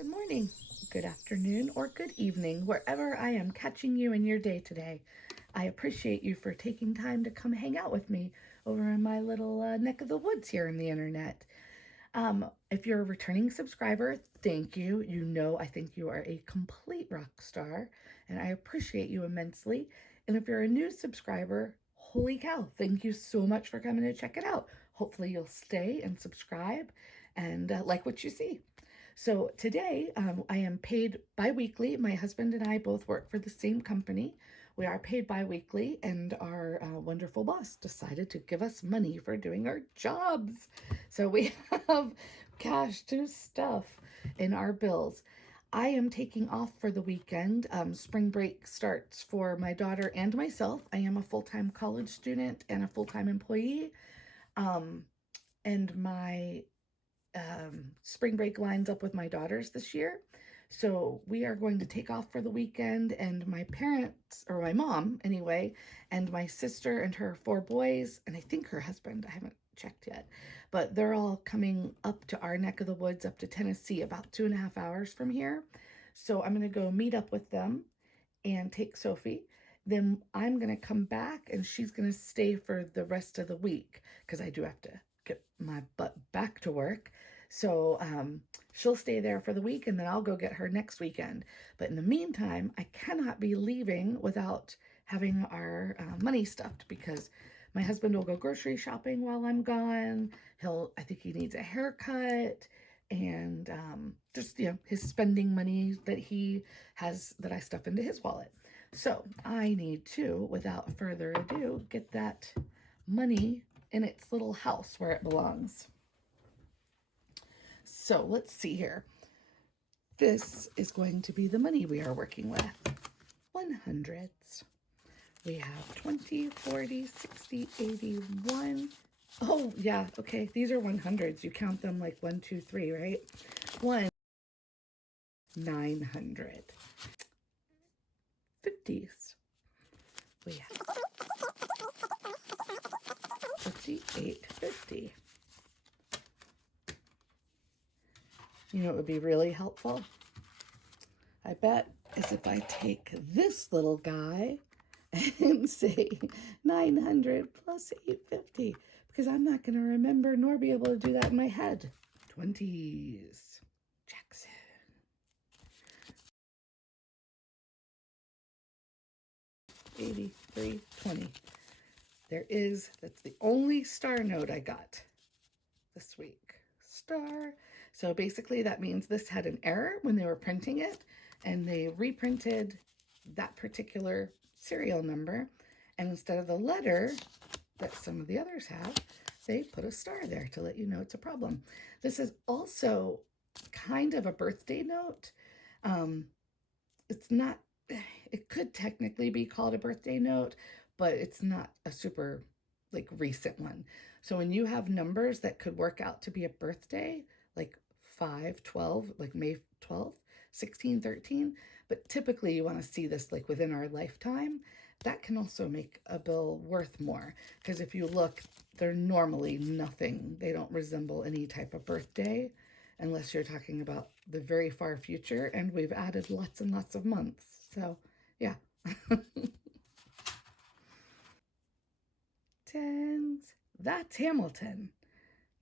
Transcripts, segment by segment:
Good morning, good afternoon, or good evening, wherever I am catching you in your day today. I appreciate you for taking time to come hang out with me over in my little neck of the woods here in the internet. If you're a returning subscriber, thank you. You know, I think you are a complete rock star, and I appreciate you immensely. And if you're a new subscriber, holy cow, thank you so much for coming to check it out. Hopefully, you'll stay and subscribe and like what you see. So today I am paid bi-weekly. My husband and I both work for the same company. We are paid bi-weekly, and our wonderful boss decided to give us money for doing our jobs. So we have cash to stuff in our bills. I am taking off for the weekend. Spring break starts for my daughter and myself. I am a full-time college student and a full-time employee. Um, and my spring break lines up with my daughter's this year. So we are going to take off for the weekend, and my parents, or my mom anyway, and my sister and her 4 boys, and I think her husband, I haven't checked yet, but they're all coming up to our neck of the woods, up to Tennessee, about 2.5 hours from here. So I'm going to go meet up with them and take Sophie. Then I'm going to come back, and she's going to stay for the rest of the week because I do have to get my butt back to work. So she'll stay there for the week, and then I'll go get her next weekend. But in the meantime, I cannot be leaving without having our money stuffed, because my husband will go grocery shopping while I'm gone. I think he needs a haircut, and just, his spending money that he has that I stuff into his wallet. So I need to, without further ado, get that money in its little house where it belongs. So let's see here. This is going to be the money we are working with. 100s. We have 20, 40, 60, 81. Oh, yeah, okay. These are 100s. You count them like 1, 2, 3, right? 1, 900. 50s. We have 5850. You know, it would be really helpful, I bet, is if I take this little guy and say 900 plus 850, because I'm not going to remember nor be able to do that in my head. 20s. Jackson. $83.20. That's the only star note I got this week. Star. So basically that means this had an error when they were printing it, and they reprinted that particular serial number, and instead of the letter that some of the others have, they put a star there to let you know it's a problem. This is also kind of a birthday note. It's not, it could technically be called a birthday note, but it's not a super recent one. So when you have numbers that could work out to be a birthday, like 5/12, like May 12th, 16/13, but typically you want to see this within our lifetime, that can also make a bill worth more, because if you look, they're normally nothing. They don't resemble any type of birthday unless you're talking about the very far future, and we've added lots and lots of months. So yeah. Tens. That's Hamilton.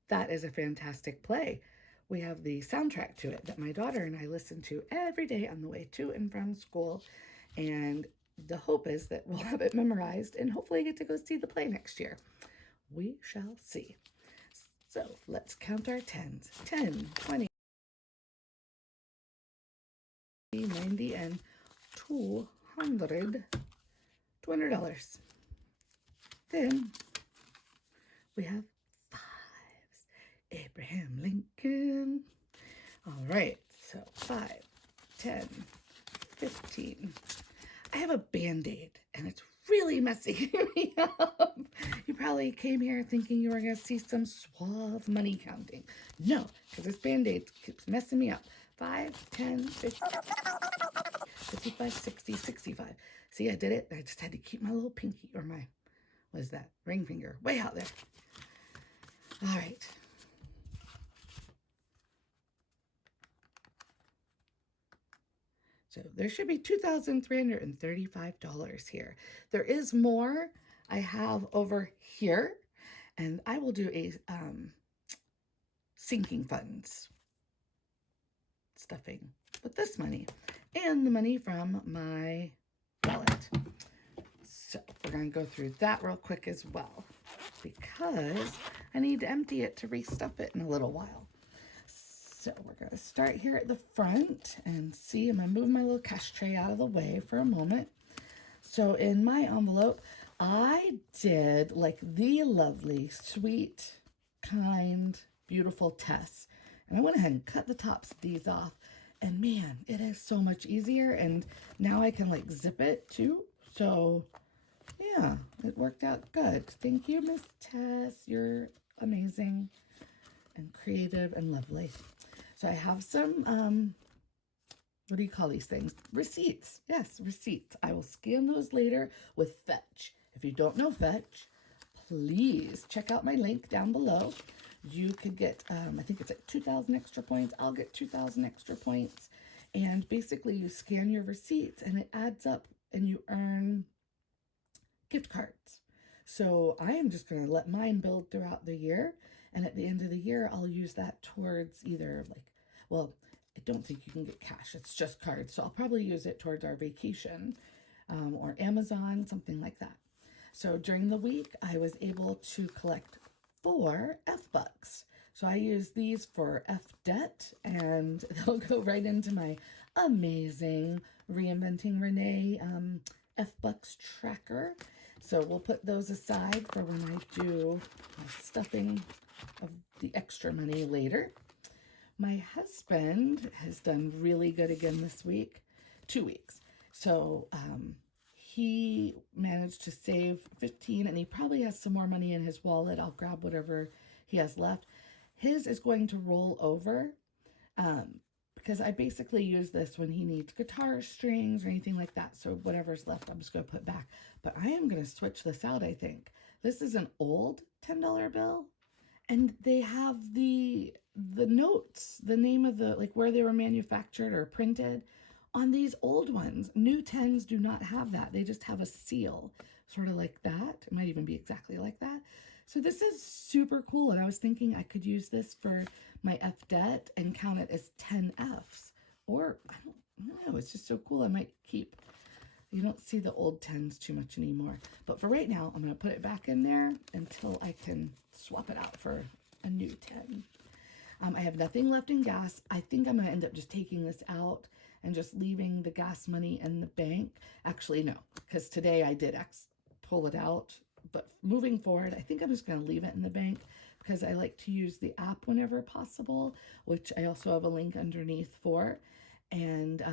That is a fantastic play. We have the soundtrack to it that my daughter and I listen to every day on the way to and from school. And the hope is that we'll have it memorized and hopefully get to go see the play next year. We shall see. So let's count our tens. 10, 20, 90, and $200. Then we have fives. Abraham Lincoln. All right, so 5, 10, 15. I have a Band-Aid, and it's really messing me up. You probably came here thinking you were going to see some suave money counting. No, because this Band-Aid keeps messing me up. 5, 10, 15, 55, 60, 65. See, I did it. I just had to keep my little pinky, or my, what is that, ring finger, way out there. All right. So there should be $2,335 here. There is more I have over here, and I will do a sinking funds stuffing with this money and the money from my wallet. So we're going to go through that real quick as well, because I need to empty it to restuff it in a little while. So we're going to start here at the front and see. I'm going to move my little cash tray out of the way for a moment. So in my envelope, I did like the lovely, sweet, kind, beautiful Tess. And I went ahead and cut the tops of these off. And man, it is so much easier. And now I can like zip it too. So yeah, it worked out good. Thank you, Miss Tess. You're amazing and creative and lovely. So I have some, what do you call these things? Receipts. Yes, receipts. I will scan those later with Fetch. If you don't know Fetch, please check out my link down below. You could get, I think it's like 2,000 extra points. I'll get 2,000 extra points. And basically you scan your receipts and it adds up and you earn gift cards. So I am just going to let mine build throughout the year. And at the end of the year, I'll use that towards either like, well, I don't think you can get cash. It's just cards. So I'll probably use it towards our vacation or Amazon, something like that. So during the week, I was able to collect 4 F-Bucks. So I use these for F-Debt, and they'll go right into my amazing Reinventing Renee F-Bucks tracker. So we'll put those aside for when I do my stuffing of the extra money later. My husband has done really good again this week, 2 weeks. So he managed to save 15, and he probably has some more money in his wallet. I'll grab whatever he has left. His is going to roll over because I basically use this when he needs guitar strings or anything like that. So whatever's left, I'm just going to put back. But I am going to switch this out, I think. This is an old $10 bill, and they have the notes, the name of the, like where they were manufactured or printed on these old ones. New 10s do not have that. They just have a seal, sort of like that. It might even be exactly like that. So this is super cool. And I was thinking I could use this for my F-Debt and count it as 10 Fs. Or, I don't know, it's just so cool. I might keep, you don't see the old 10s too much anymore. But for right now, I'm going to put it back in there until I can swap it out for a new 10. I have nothing left in gas. I think I'm going to end up just taking this out and just leaving the gas money in the bank. Actually, no, because today I did pull it out. But moving forward, I think I'm just going to leave it in the bank because I like to use the app whenever possible, which I also have a link underneath for. And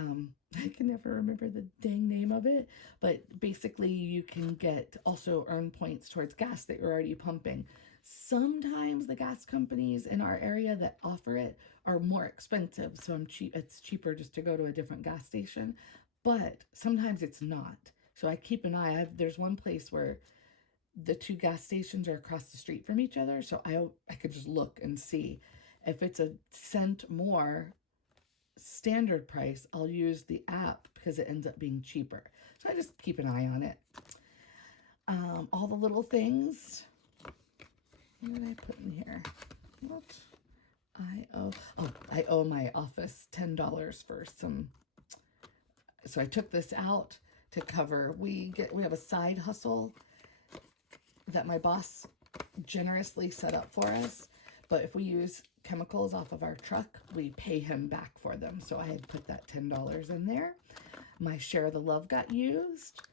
I can never remember the dang name of it. But basically, you can also earn points towards gas that you're already pumping. Sometimes the gas companies in our area that offer it are more expensive, so it's cheaper just to go to a different gas station, but sometimes it's not. So I keep an eye. There's one place where the 2 gas stations are across the street from each other, so I could just look and see. If it's a cent more standard price, I'll use the app because it ends up being cheaper. So I just keep an eye on it. All the little things. What did I put in here? What? I owe my office $10 for some. So I took this out to cover. We have a side hustle that my boss generously set up for us. But if we use chemicals off of our truck, we pay him back for them. So I had put that $10 in there. My share of the love got used.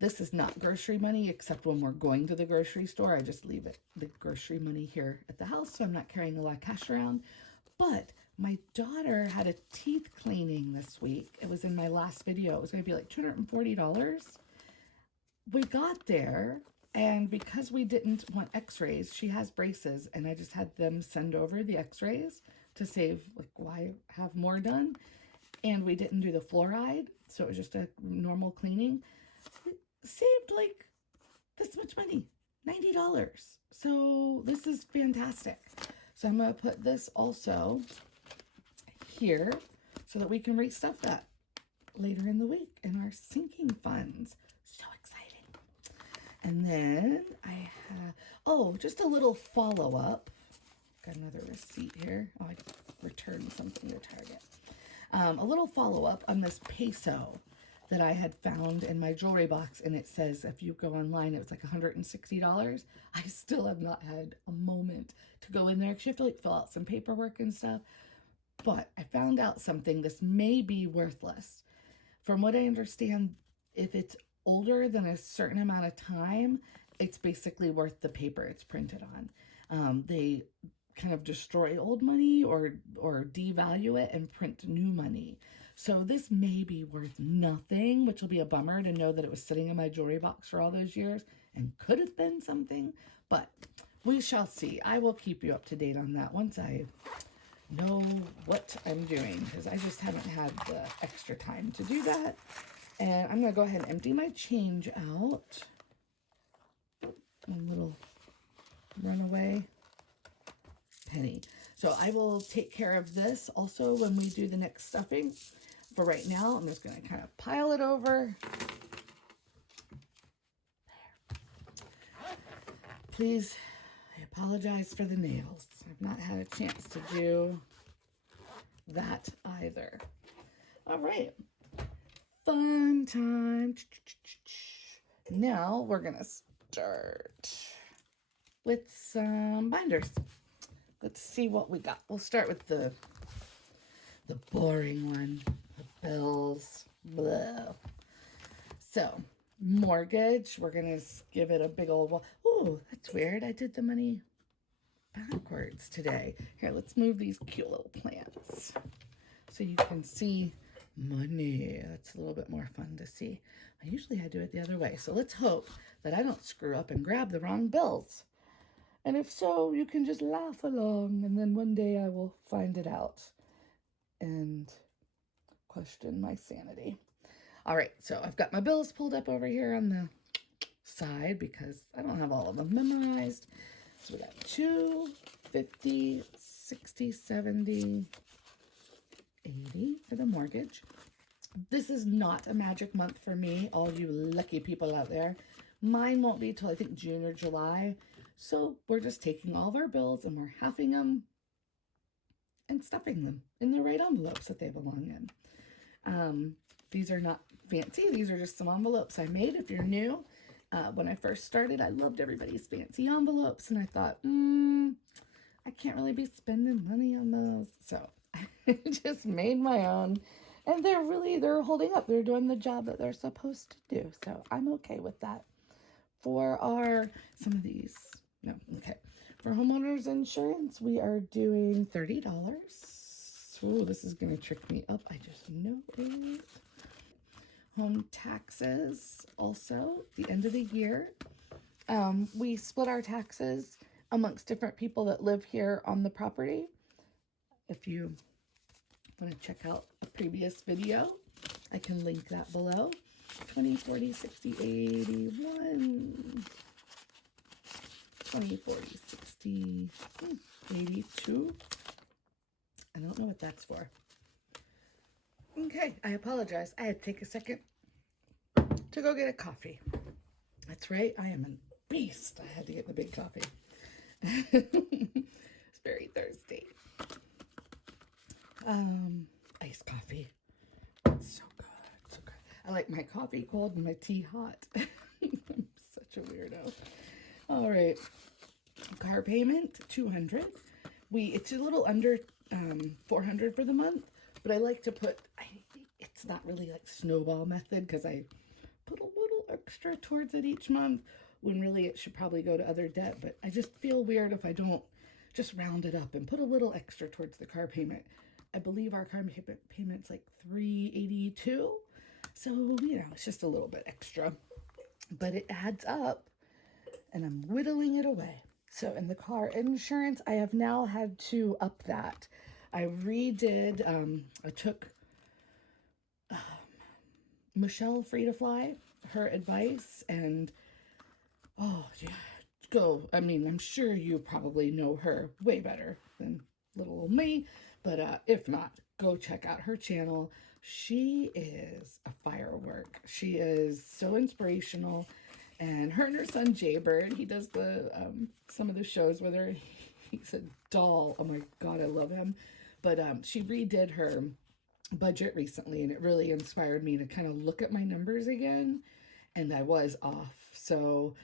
This is not grocery money, except when we're going to the grocery store. I just leave the grocery money here at the house, so I'm not carrying a lot of cash around. But my daughter had a teeth cleaning this week. It was in my last video. It was going to be like $240. We got there, and because we didn't want x-rays, she has braces, and I just had them send over the x-rays to save, like, why have more done? And we didn't do the fluoride, so it was just a normal cleaning. Saved like this much money, $90. So this is fantastic. So I'm going to put this also here so that we can restuff that. later in the week in our sinking funds. So exciting. And then I have, oh, just a little follow-up. Got another receipt here. Oh, I returned something to Target. A little follow-up on this peso that I had found in my jewelry box, and it says if you go online, it was like $160. I still have not had a moment to go in there because you have to like fill out some paperwork and stuff. But I found out something. This may be worthless. From what I understand, if it's older than a certain amount of time, it's basically worth the paper it's printed on. They kind of destroy old money or devalue it and print new money. So this may be worth nothing, which will be a bummer to know that it was sitting in my jewelry box for all those years and could have been something, but we shall see. I will keep you up to date on that once I know what I'm doing, because I just haven't had the extra time to do that. And I'm gonna go ahead and empty my change out. A little runaway penny. So I will take care of this also when we do the next stuffing. For right now, I'm just going to kind of pile it over. There. Please, I apologize for the nails. I've not had a chance to do that either. All right. Fun time. Now we're going to start with some binders. Let's see what we got. We'll start with the boring one, the bills. Blah. So, mortgage, we're going to give it a big old, oh, that's weird. I did the money backwards today. Here, let's move these cute little plants so you can see money. That's a little bit more fun to see. I do it the other way. So let's hope that I don't screw up and grab the wrong bills. And if so, you can just laugh along, and then one day I will find it out and question my sanity. All right, so I've got my bills pulled up over here on the side because I don't have all of them memorized. So we got 2, 50, 60, 70, 80 for the mortgage. This is not a magic month for me, all you lucky people out there. Mine won't be till I think June or July. So we're just taking all of our bills and we're halving them and stuffing them in the right envelopes that they belong in. These are not fancy. These are just some envelopes I made. If you're new, when I first started, I loved everybody's fancy envelopes. And I thought, I can't really be spending money on those. So I just made my own. And they're holding up. They're doing the job that they're supposed to do. So I'm okay with that. For some of these, no, okay. For homeowners insurance, we are doing $30. Oh, this is going to trick me up. I just know it. Home taxes, also, the end of the year. We split our taxes amongst different people that live here on the property. If you want to check out a previous video, I can link that below. 20, 40, 60, 81, 20, 40, 60, 82. I don't know what that's for. Okay, I apologize. I had to take a second to go get a coffee. That's right, I am a beast. I had to get the big coffee. It's very thirsty. Iced coffee. It's so good. So good. I like my coffee cold and my tea hot. I'm such a weirdo. All right. Car payment, $200. It's a little under $400 for the month, but I like to put, it's not really like snowball method because I put a little extra towards it each month when really it should probably go to other debt, but I just feel weird if I don't just round it up and put a little extra towards the car payment. I believe our car payment's like $382. So, it's just a little bit extra, but it adds up and I'm whittling it away. So in the car insurance, I have now had to up that. I redid, I took Michelle Free2Fly, her advice, and I'm sure you probably know her way better than little old me, but if not, go check out her channel. She is a firework. She is so inspirational. And her son Jaybird, he does the some of the shows with her. He's a doll. Oh my God, I love him. But she redid her budget recently, and it really inspired me to kind of look at my numbers again. And I was off. So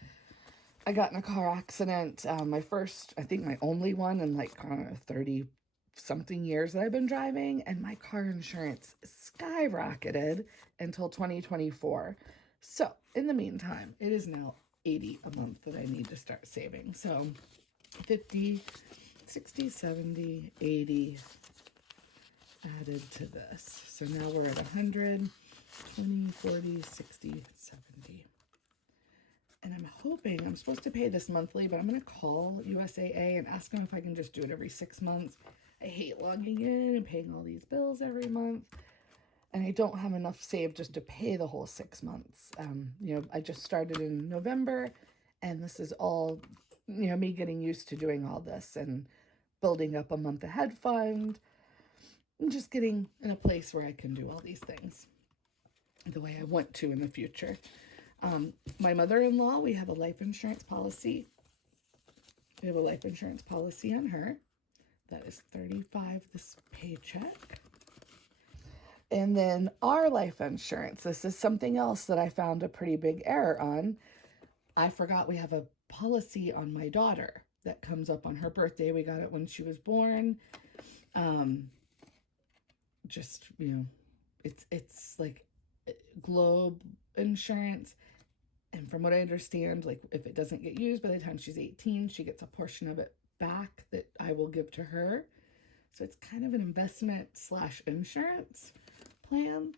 I got in a car accident. My first, I think my only one in like 30 something years that I've been driving, and my car insurance skyrocketed until 2024. So in the meantime, it is now $80 a month that I need to start saving. So 50, 60, 70, 80 added to this. So now we're at 100, 20, 40, 60, 70. And I'm hoping, I'm supposed to pay this monthly, but I'm going to call USAA and ask them if I can just do it every 6 months. I hate logging in and paying all these bills every month. And I don't have enough saved just to pay the whole 6 months. I just started in November, and this is all, me getting used to doing all this and building up a month ahead fund and just getting in a place where I can do all these things the way I want to in the future. My mother-in-law, we have a life insurance policy. We have a life insurance policy on her. That is $35 this paycheck. And then our life insurance, this is something else that I found a pretty big error on. I forgot we have a policy on my daughter that comes up on her birthday. We got it when she was born. It's like Globe insurance. And from what I understand, like if it doesn't get used by the time she's 18, she gets a portion of it back that I will give to her. So it's kind of an investment / insurance plan.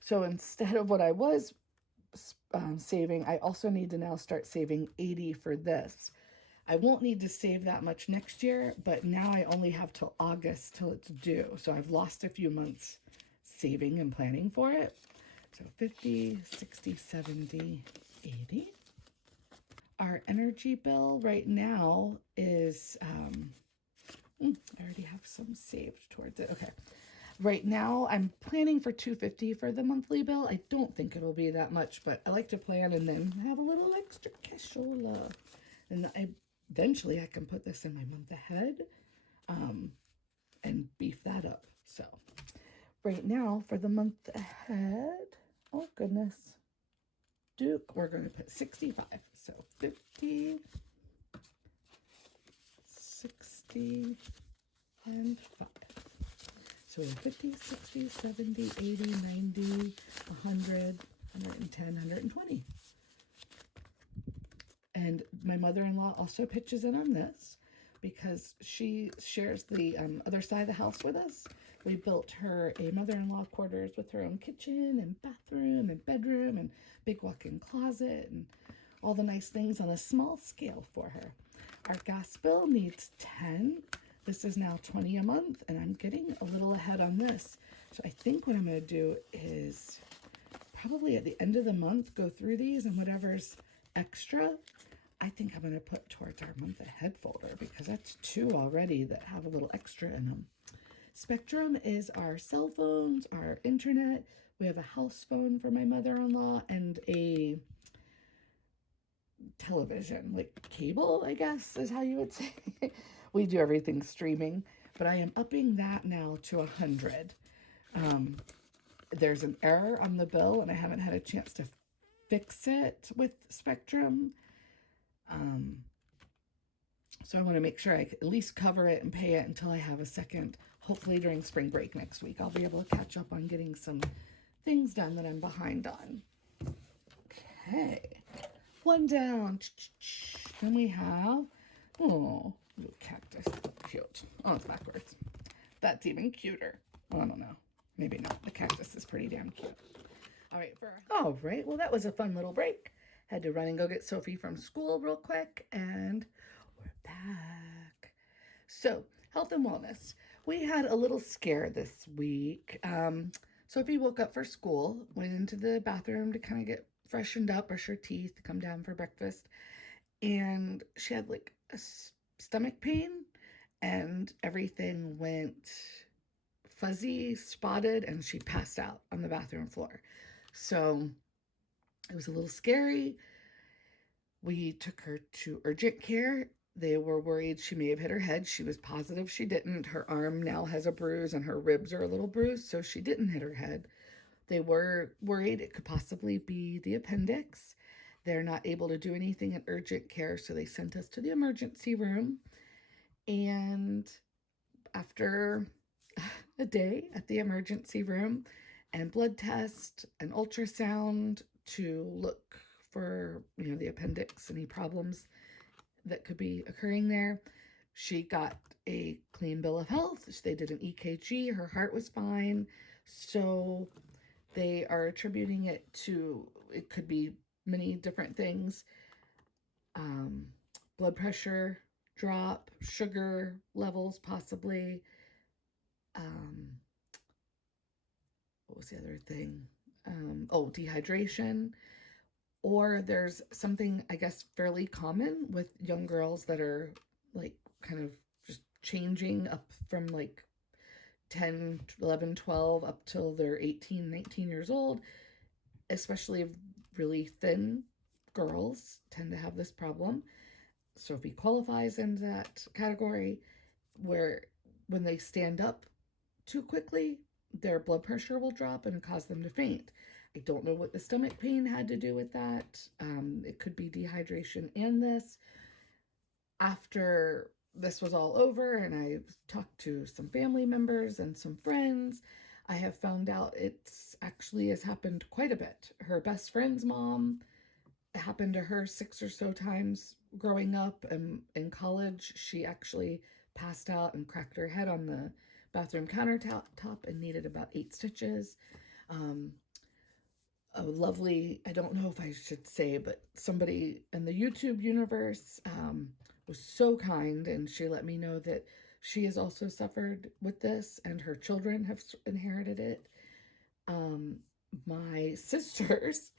So instead of what I was saving, I also need to now start saving 80 for this. I won't need to save that much next year, but now I only have till August till it's due. So I've lost a few months saving and planning for it. So 50, 60, 70, 80. Our energy bill right now is, I already have some saved towards it. Okay. Right now I'm planning for $250 for the monthly bill. I don't think it'll be that much, but I like to plan and then have a little extra cashola. And eventually I can put this in my month ahead and beef that up. So right now for the month ahead, oh goodness, Duke, we're going to put 65. So 50, 60, and 5. So 50, 60, 70, 80, 90, 100, 110, 120. And my mother-in-law also pitches in on this because she shares the other side of the house with us. We built her a mother-in-law quarters with her own kitchen and bathroom and bedroom and big walk-in closet and all the nice things on a small scale for her. Our gas bill needs 10. This is now 20 a month, and I'm getting a little ahead on this. So I think what I'm going to do is probably at the end of the month, go through these, and whatever's extra, I think I'm going to put towards our month ahead folder because that's 2 already that have a little extra in them. Spectrum is our cell phones, our internet. We have a house phone for my mother-in-law and a television, like cable, I guess is how you would say. We do everything streaming, but I am upping that now to 100. There's an error on the bill and I haven't had a chance to fix it with Spectrum. So I want to make sure I can at least cover it and pay it until I have a second. Hopefully during spring break next week, I'll be able to catch up on getting some things done that I'm behind on. Okay, one down. Then we have, oh, little cactus, cute. Oh, it's backwards. That's even cuter. I don't know. Maybe not. The cactus is pretty damn cute. All right, well, that was a fun little break. Had to run and go get Sophie from school real quick, and we're back. So, health and wellness. We had a little scare this week. Sophie woke up for school, went into the bathroom to kind of get freshened up, brush her teeth, come down for breakfast, and she had like a stomach pain, and everything went fuzzy, spotted, and she passed out on the bathroom floor. So it was a little scary. We took her to urgent care. They were worried she may have hit her head. She was positive she didn't. Her arm now has a bruise and her ribs are a little bruised, so she didn't hit her head. They were worried it could possibly be the appendix. They're not able to do anything in urgent care, so they sent us to the emergency room. And after a day at the emergency room and blood test and ultrasound to look for, the appendix, any problems that could be occurring there, she got a clean bill of health. They did an EKG. Her heart was fine. So they are attributing it to, it could be many different things. Blood pressure drop, sugar levels possibly. What was the other thing? Dehydration. Or there's something, I guess, fairly common with young girls that are like kind of just changing up from like 10, 11, 12 up till they're 18, 19 years old. Especially really thin girls tend to have this problem. Sophie qualifies into that category, where when they stand up too quickly, their blood pressure will drop and cause them to faint. I don't know what the stomach pain had to do with that. It could be dehydration and this. After this was all over and I talked to some family members and some friends, I have found out it's actually has happened quite a bit. Her best friend's mom, it happened to her 6 or so times growing up. And in college, she actually passed out and cracked her head on the bathroom countertop and needed about 8 stitches. A lovely, I don't know if I should say, but somebody in the YouTube universe was so kind, and she let me know that she has also suffered with this and her children have inherited it. My sisters,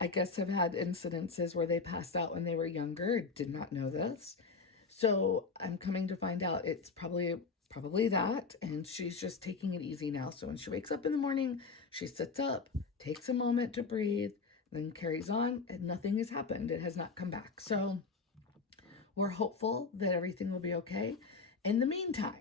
I guess, have had incidences where they passed out when they were younger. Did not know this. So I'm coming to find out it's probably that, and she's just taking it easy now. So when she wakes up in the morning, she sits up, takes a moment to breathe, then carries on, and nothing has happened. It has not come back. So we're hopeful that everything will be okay. In the meantime,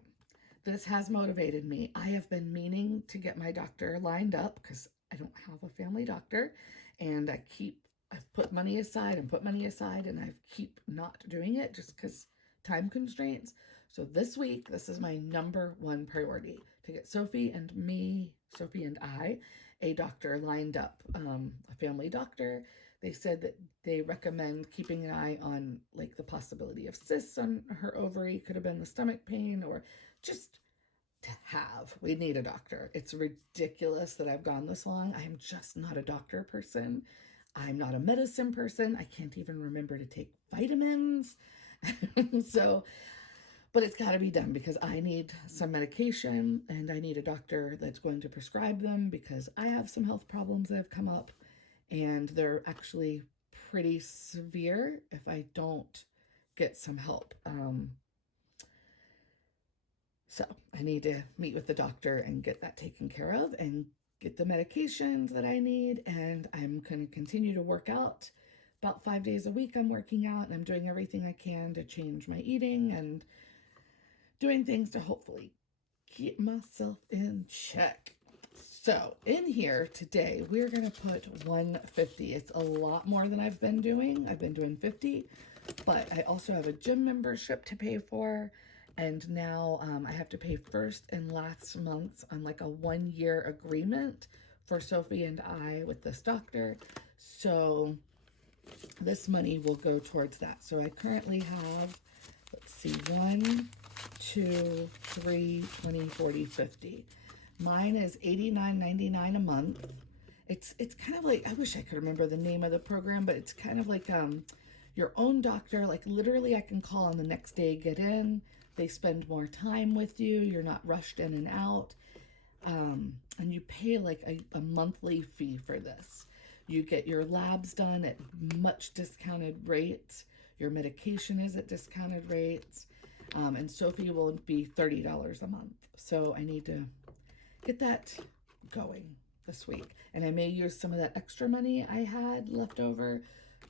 this has motivated me. I have been meaning to get my doctor lined up because I don't have a family doctor, and I've put money aside and put money aside, and I keep not doing it just because time constraints. So this week, this is my number one priority, to get Sophie and I, a doctor lined up, a family doctor. They said that they recommend keeping an eye on like the possibility of cysts on her ovary, could have been the stomach pain, or just we need a doctor. It's ridiculous that I've gone this long. I am just not a doctor person. I'm not a medicine person. I can't even remember to take vitamins. So, but it's got to be done because I need some medication and I need a doctor that's going to prescribe them because I have some health problems that have come up and they're actually pretty severe if I don't get some help. So I need to meet with the doctor and get that taken care of and get the medications that I need. And I'm going to continue to work out. About 5 days a week I'm working out, and I'm doing everything I can to change my eating and doing things to hopefully keep myself in check. So in here today, we're going to put 150. It's a lot more than I've been doing. I've been doing 50, but I also have a gym membership to pay for. And now I have to pay first and last months on like a 1-year agreement for Sophie and I with this doctor. So this money will go towards that. So I currently have, let's see, 1, 2, 3, 20, 40, 50. Mine is $89.99 a month. It's kind of like, I wish I could remember the name of the program, but it's kind of like your own doctor. Like literally I can call on the next day, get in. They spend more time with you. You're not rushed in and out. And you pay like a monthly fee for this. You get your labs done at much discounted rates. Your medication is at discounted rates. And Sophie will be $30 a month. So I need to get that going this week. And I may use some of that extra money I had left over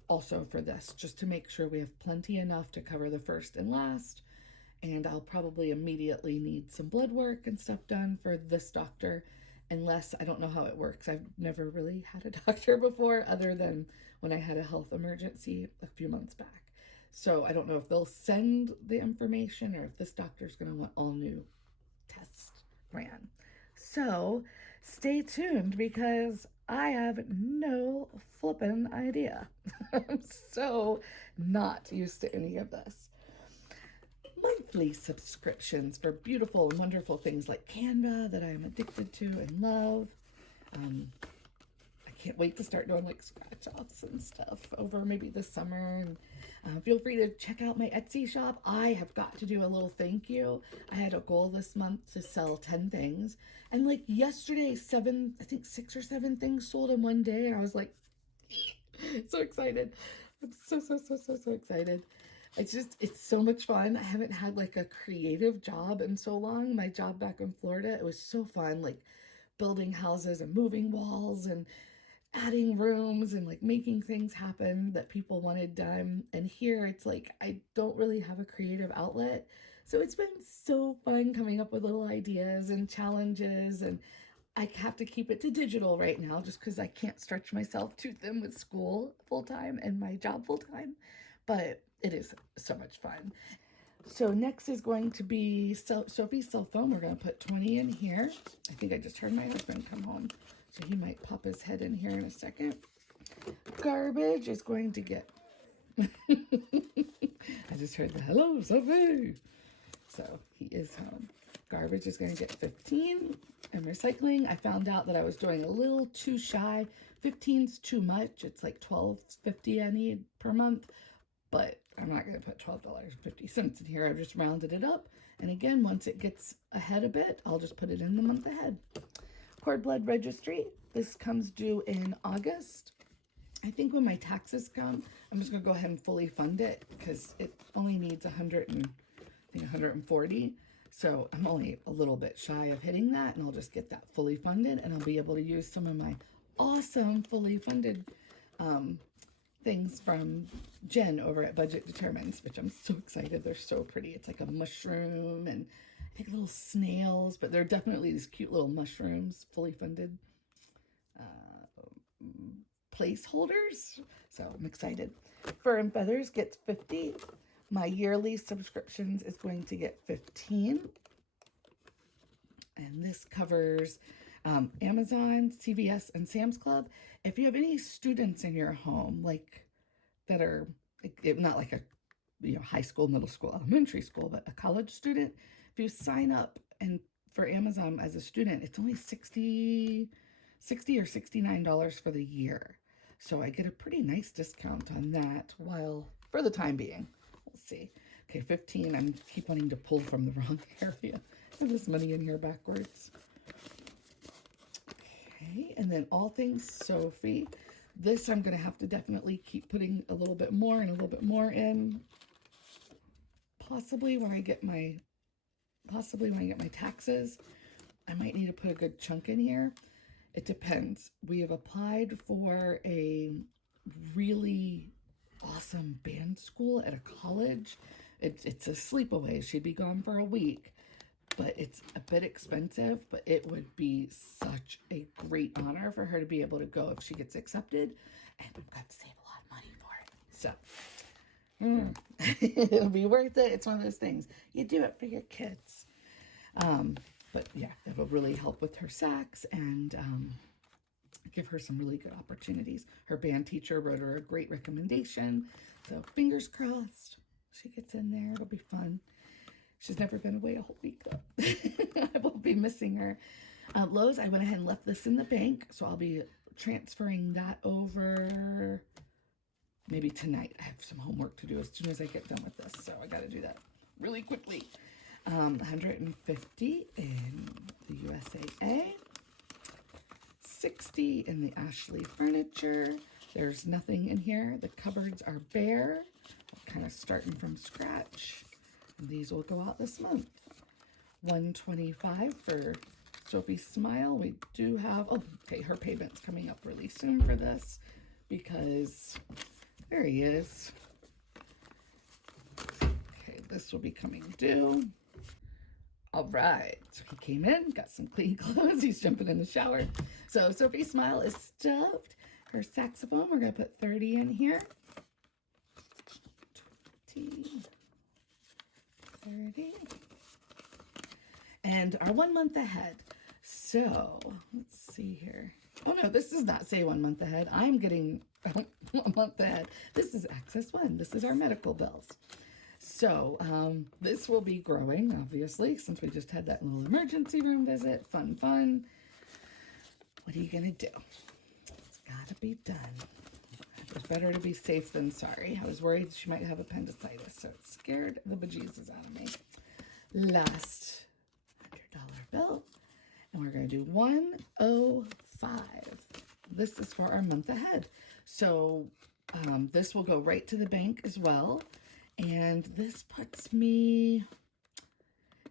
also for this, just to make sure we have plenty enough to cover the first and last. And I'll probably immediately need some blood work and stuff done for this doctor, unless I don't know how it works. I've never really had a doctor before, other than when I had a health emergency a few months back. So I don't know if they'll send the information or if this doctor's going to want all new tests ran. So stay tuned, because I have no flippin' idea. I'm so not used to any of this. Monthly subscriptions for beautiful and wonderful things like Canva that I am addicted to and love. I can't wait to start doing like scratch offs and stuff over maybe this summer. And feel free to check out my Etsy shop. I have got to do a little thank you. I had a goal this month to sell 10 things, and like yesterday, 6 or 7 things sold in one day, and I was like so excited. I'm so excited. It's so much fun. I haven't had like a creative job in so long. My job back in Florida, it was so fun, like building houses and moving walls and adding rooms and like making things happen that people wanted done. And here it's like I don't really have a creative outlet. So it's been so fun coming up with little ideas and challenges, and I have to keep it to digital right now just because I can't stretch myself too thin with school full time and my job full time. But it is so much fun. So next is going to be Sophie's cell phone. We're going to put 20 in here. I think I just heard my husband come home, so he might pop his head in here in a second. Garbage is going to get... I just heard the hello, Sophie. So he is home. Garbage is going to get 15. And recycling, I found out that I was doing a little too shy. 15's too much. It's like $12.50 I need per month. But I'm not going to put $12.50 in here. I've just rounded it up. And again, once it gets ahead a bit, I'll just put it in the month ahead. Cord blood registry. This comes due in August. I think when my taxes come, I'm just going to go ahead and fully fund it, because it only needs 140. So I'm only a little bit shy of hitting that, and I'll just get that fully funded, and I'll be able to use some of my awesome fully funded things from Jen over at Budget Determines, which I'm so excited. They're so pretty. It's like a mushroom and I think little snails, but they're definitely these cute little mushrooms, fully funded placeholders. So I'm excited. Fur and Feathers gets 50. My yearly subscriptions is going to get 15. And this covers Amazon, CVS, and Sam's Club. If you have any students in your home, like that are not like a high school, middle school, elementary school, but a college student, if you sign up and for Amazon as a student, it's only $60 or $69 for the year. So I get a pretty nice discount on that while for the time being. We'll see. Okay, 15. I keep wanting to pull from the wrong area. I have this money in here backwards. Okay, and then all things Sophie. This I'm going to have to definitely keep putting a little bit more and a little bit more in. Possibly when I get my taxes, I might need to put a good chunk in here. It depends. We have applied for a really awesome band school at a college. It's a sleepaway. She'd be gone for a week. But it's a bit expensive, but it would be such a great honor for her to be able to go if she gets accepted, and we've got to save a lot of money for it. So it'll be worth it. It's one of those things. You do it for your kids. But yeah, it will really help with her sax and give her some really good opportunities. Her band teacher wrote her a great recommendation. So fingers crossed she gets in there. It'll be fun. She's never been away a whole week, though. I will be missing her. Lowe's, I went ahead and left this in the bank, so I'll be transferring that over maybe tonight. I have some homework to do as soon as I get done with this, so I got to do that really quickly. 150 in the USAA. 60 in the Ashley Furniture. There's nothing in here. The cupboards are bare. I'm kind of starting from scratch. These will go out this month. $125 for Sophie Smile, we do have, oh, okay, her payment's coming up really soon for this because there he is. Okay, this will be coming due. All right, so he came in, got some clean clothes. He's jumping in the shower. So Sophie Smile is stuffed. Her saxophone, we're gonna put 30 in here. 20, 30. And our 1 month ahead. So let's see here. Oh no, this does not say 1 month ahead. I'm getting 1 month ahead. This is Access 1. This is our medical bills. So this will be growing, obviously, since we just had that little emergency room visit. Fun, fun. What are you going to do? It's got to be done. It's better to be safe than sorry. I was worried she might have appendicitis, so it scared the bejesus out of me. Last $100 bill. And we're going to do 105. This is for our month ahead. So this will go right to the bank as well. And this puts me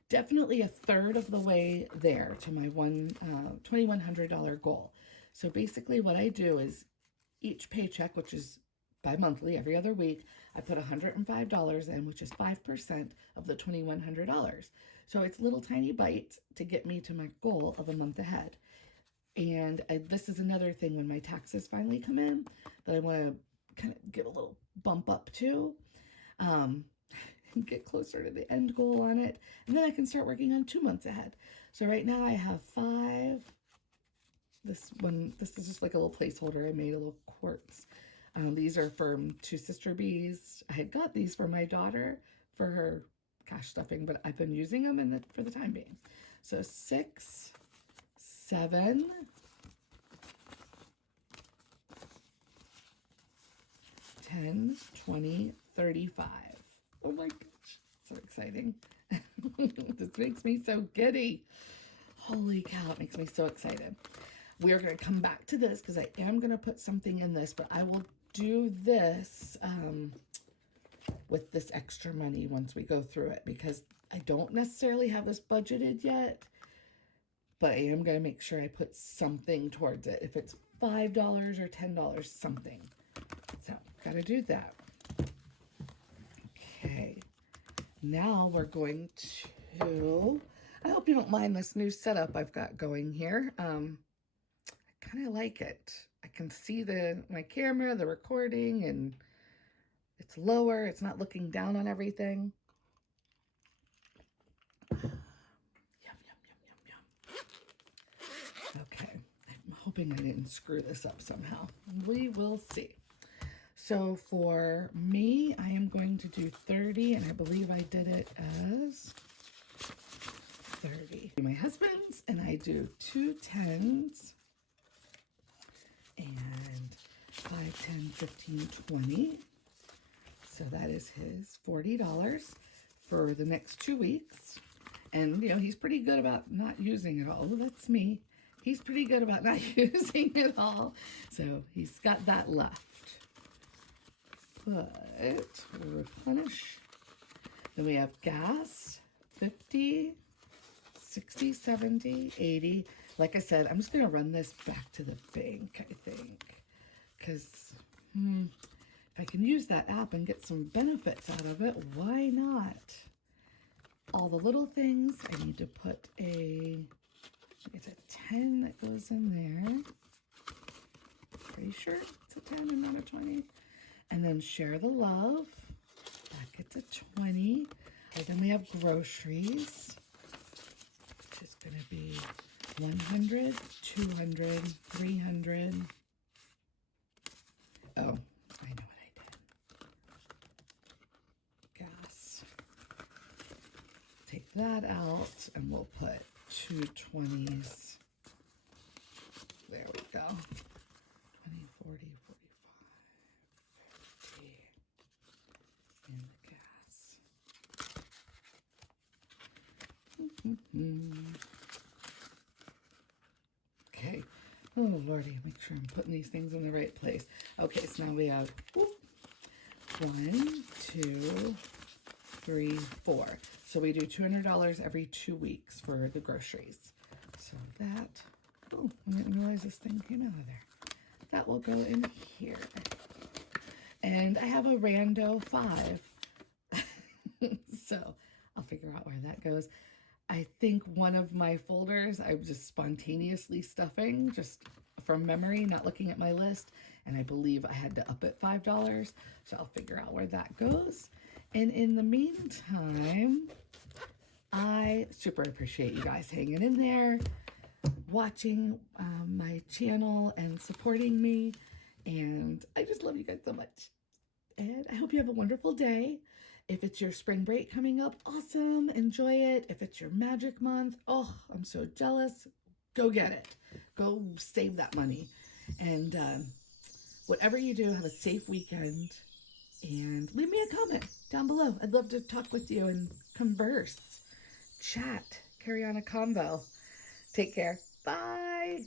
definitely a third of the way there to my $2,100 goal. So basically what I do is each paycheck, which is bi-monthly, every other week, I put $105 in, which is 5% of the $2,100. So it's little tiny bites to get me to my goal of a month ahead. And this is another thing when my taxes finally come in that I want to kind of give a little bump up to. Get closer to the end goal on it, and then I can start working on 2 months ahead. So right now I have 5. This is just like a little placeholder. I made a little quartz. These are from Two Sister Bees. I had got these for my daughter for her cash stuffing, but I've been using them for the time being. So 6, 7, 10, 20, 35. Oh my gosh, so exciting. This makes me so giddy. Holy cow, it makes me so excited. We are going to come back to this because I am going to put something in this, but I will do this with this extra money once we go through it, because I don't necessarily have this budgeted yet, but I am going to make sure I put something towards it. If it's $5 or $10, something. So, got to do that. Okay, now we're going to, I hope you don't mind this new setup I've got going here. I kind of like it. I can see my camera, the recording, and it's lower. It's not looking down on everything. Yum, yum, yum, yum, yum. Okay, I'm hoping I didn't screw this up somehow. We will see. So for me, I am going to do 30, and I believe I did it as 30. My husband's, and I do 2 10s, and 5, 10, 15, 20. So that is his $40 for the next 2 weeks. And, you know, he's pretty good about not using it all. Oh, that's me. He's pretty good about not using it all. So he's got that left. But we'll replenish. Then we have gas, 50, 60, 70, 80. Like I said, I'm just going to run this back to the bank, I think. Because if I can use that app and get some benefits out of it, why not? All the little things, I need to put it's a 10 that goes in there. Pretty sure it's a 10 and not a 20. And then share the love. That gets a 20. And then we have groceries, which is going to be 100, 200, 300. Oh, I know what I did. Gas. Take that out, and we'll put 2 20s. There we go. 20, 40, 45, 50. And the gas. Okay. Oh, Lordy, make sure I'm putting these things in the right place. Okay, so now we have 1, 2, 3, 4. So we do $200 every 2 weeks for the groceries. So So that, oh, I didn't realize this thing came out of there. That will go in here. And I have a rando 5. So I'll figure out where that goes. I think one of my folders I'm just spontaneously stuffing, just from memory, not looking at my list. And I believe I had to up it $5. So I'll figure out where that goes. And in the meantime, I super appreciate you guys hanging in there, watching my channel and supporting me. And I just love you guys so much. And I hope you have a wonderful day. If it's your spring break coming up, awesome. Enjoy it. If it's your magic month, oh, I'm so jealous. Go get it. Go save that money. And whatever you do, have a safe weekend. And leave me a comment down below. I'd love to talk with you and converse, chat, carry on a convo. Take care. Bye.